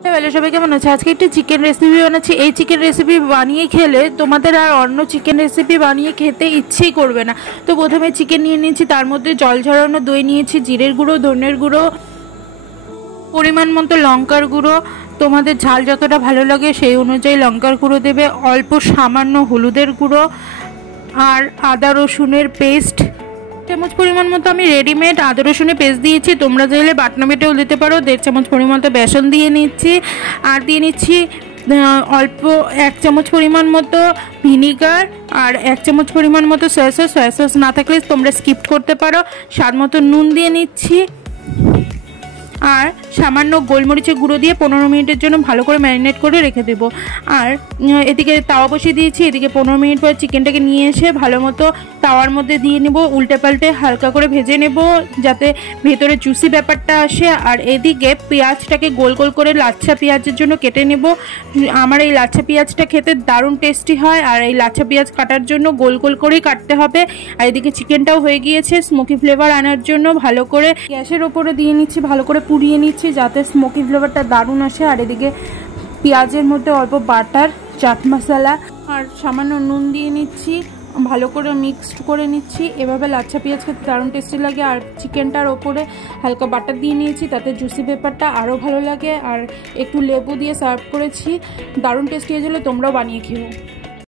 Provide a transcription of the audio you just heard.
Hello সবাই, কেমন আছে? আজকে একটি চিকেন রেসিপি বানাচ্ছি। এই চিকেন রেসিপি বানিয়ে খেলে তোমাদের আর অন্য চিকেন রেসিপি বানিয়ে খেতে ইচ্ছেই করবে না। তো প্রথমে চিকেন নিয়ে নিয়েছি, তার মধ্যে জল ঝরানো দই নিয়েছি, জিরের গুঁড়ো, ধনের গুঁড়ো, পরিমাণ মতো লঙ্কার গুঁড়ো, তোমাদের ঝাল যতটা ভালো লাগে সেই অনুযায়ী লঙ্কার গুঁড়ো দেবে, অল্প সামান্য হলুদের গুঁড়ো আর আদা রসুনের পেস্ট চামচ পরিমাণ মতো আমি রেডিমেড আদা রসুনের পেস্ট দিয়েছি, তোমরা চাইলে বাটনা বেটেও দিতে পারো। 1.5 চামচ পরিমাণ মতো বেসন দিয়ে নিচ্ছি, আর দিয়ে নিচ্ছি অল্প 1 চামচ পরিমাণ মতো ভিনিগার আর 1 চামচ পরিমাণ মতো সয়া সস না থাকলে তোমরা স্কিপ করতে পারো। স্বাদ মতো নুন দিয়ে নিচ্ছি আর সামান্য গোলমরিচের গুঁড়ো দিয়ে 15 মিনিটের জন্য ভালো করে ম্যারিনেট করে রেখে দেবো। আর এদিকে তাওয়া বসিয়ে দিয়েছি, এদিকে 15 মিনিট পর চিকেনটাকে নিয়ে এসে ভালো মতো তাওয়ার মধ্যে দিয়ে নেব, উল্টে পাল্টে হালকা করে ভেজে নেব যাতে ভেতরে জুসি ব্যাপারটা আসে। আর এদিকে পেঁয়াজটাকে গোল গোল করে লাচ্ছা পেঁয়াজের জন্য কেটে নেব। আমার এই লাচ্ছা পেঁয়াজটা খেতে দারুণ টেস্টি হয়, আর এই লাচ্ছা পেঁয়াজ কাটার জন্য গোল গোল করেই কাটতে হবে। আর এদিকে চিকেনটাও হয়ে গিয়েছে, স্মোকি ফ্লেভার আনার জন্য ভালো করে গ্যাসের ওপরে দিয়ে নিচ্ছি, ভালো করে পুড়িয়ে নিচ্ছি যাতে স্মোকি ফ্লেভারটা দারুণ আসে। আর এদিকে পেঁয়াজের মধ্যে অল্প বাটার, চাট মশলা আর সামান্য নুন দিয়ে নিচ্ছি, ভালো করে মিক্সড করে নিচ্ছি। এভাবে লাচ্ছা পেঁয়াজ খেতে দারুণ টেস্টি লাগে। আর চিকেনটার ওপরে হালকা বাটার দিয়ে নিয়েছি, তাতে জুসি পেপারটা আরও ভালো লাগে। আর একটু লেবু দিয়ে সার্ভ করেছি, দারুণ টেস্টি হয়েছিল, তোমরাও বানিয়ে খেও।